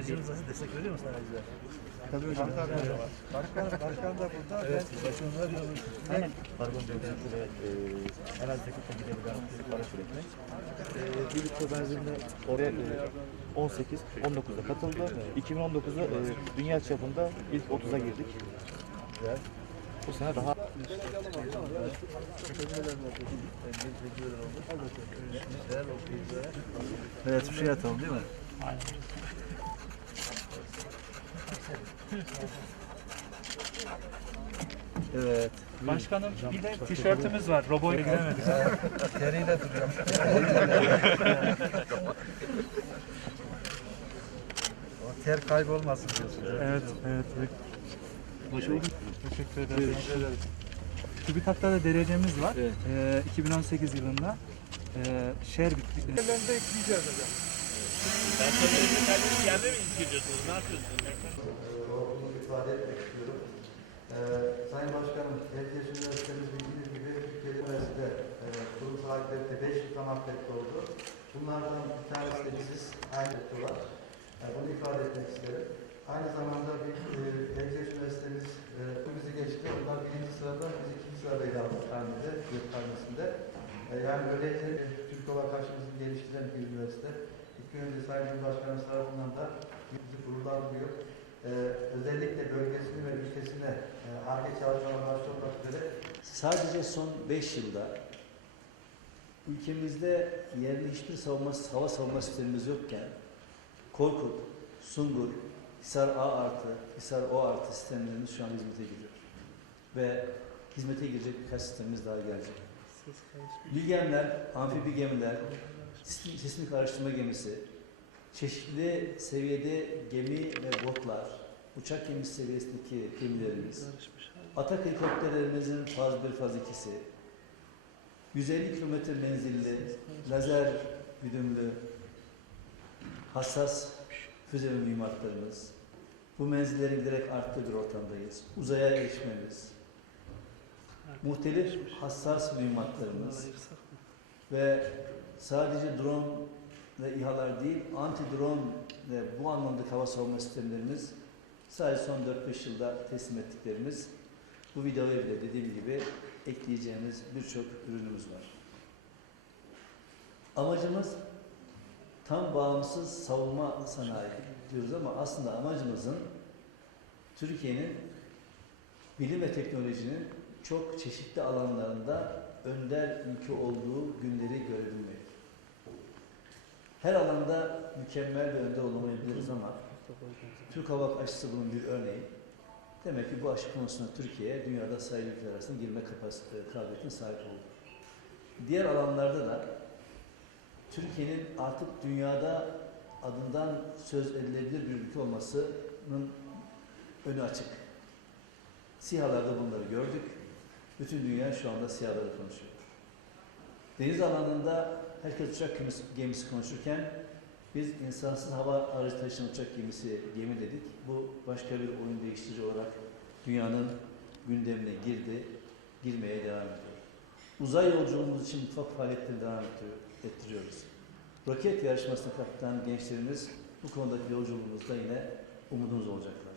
Enerjiniz nasıl destek veriyor musun enerjiler? Tabii hocam. Başkan, başkan da burada. Evet, siz başınıza diyorsunuz. Aynen. Karbondioksit ve e, enerji teknikten gidebilen araç üretmek. E, bir litre benzinle oraya e, 18, 19'da katıldı. 2019'da e, dünya çapında ilk 30'a girdik. Güzel. Bu sene daha Evet, bir şey atalım değil mi? Evet. Başkanım bir de tişörtümüz var. Roboya gidemedik. Teriyle duruyor. O ter kaybolmasın diyorsun. evet, evet. Hoş bulduk. Teşekkür ederim. TÜBİTAK'ta da derecemiz var. Evet. Ee, 2018 yılında. Ee, şehir bitti. Ellerinde ekleyeceğiz hocam. Doğruluğunu ifade etmek istiyorum. Ee, Sayın Başkanım, Erciyes Üniversitemiz bildiğiniz gibi Türkiye Üniversitesi'de e, kurum sahiplerinde 5 yıl tam akredite oldu. Bunlardan bir tanesi de biziz, aynı var. E, bunu ifade etmek isterim. Aynı zamanda bir e, Erciyes Üniversitemiz e, geçti. Onlar birinci sırada, ikinci sıradaydı aldık karnede, karnesinde. E, yani böylece e, Türk Hava Karşımızı geliştiren bir üniversite. İlk önce Sayın Cumhurbaşkanımız tarafından da bizi gururlandırıyor. Ee, özellikle bölgesine ve ülkesine e, ARGE çalışmaları başlatmak üzere Sadece son 5 yılda ülkemizde yerli hiçbir savunma, hava savunma sistemimiz yokken Korkut, Sungur, Hisar A artı, Hisar O artı sistemlerimiz şu an hizmete giriyor. Ve hizmete girecek birkaç sistemimiz daha gelecek. Bilgemler, amfibi gemiler, sismik araştırma gemisi, çeşitli seviyede gemi ve botlar, uçak gemisi seviyesindeki gemilerimiz, Atak helikopterlerimizin faz 1, faz 2'si, 150 kilometre menzilli, lazer güdümlü, hassas füze ve mühimmatlarımız, bu menzilleri giderek arttığı bir ortamdayız. Uzaya erişmemiz, muhtelif hassas mühimmatlarımız ve sadece drone ve İHA'lar değil, anti-drone ve bu anlamda hava savunma sistemlerimiz sadece son 4-5 yılda teslim ettiklerimiz bu videoya bile dediğim gibi ekleyeceğimiz birçok ürünümüz var. Amacımız tam bağımsız savunma sanayi diyoruz ama aslında amacımızın Türkiye'nin bilim ve teknolojinin çok çeşitli alanlarında önder ülke olduğu günleri görebilmek. Her alanda mükemmel ve önder olamayabiliriz ama Türk Hava Aşısı bunun bir örneği. Demek ki bu aşı konusunda Türkiye dünyada sayılı ülkeler arasında girme kabiliyetine sahip oldu. Diğer alanlarda da Türkiye'nin artık dünyada adından söz edilebilir bir ülke olmasının önü açık. SİHA'larda bunları gördük. Bütün dünya şu anda SİHA'ları konuşuyor. Deniz alanında herkes uçak gemisi, gemisi konuşurken biz insansız hava aracı taşıyan uçak gemisi gemi dedik. Bu başka bir oyun değiştirici olarak dünyanın gündemine girdi, girmeye devam ediyor. Uzay yolculuğumuz için mutfak faaliyetlerini devam ettiriyor, ettiriyoruz. Roket yarışmasına katılan gençlerimiz bu konudaki yolculuğumuzda yine umudumuz olacaklar.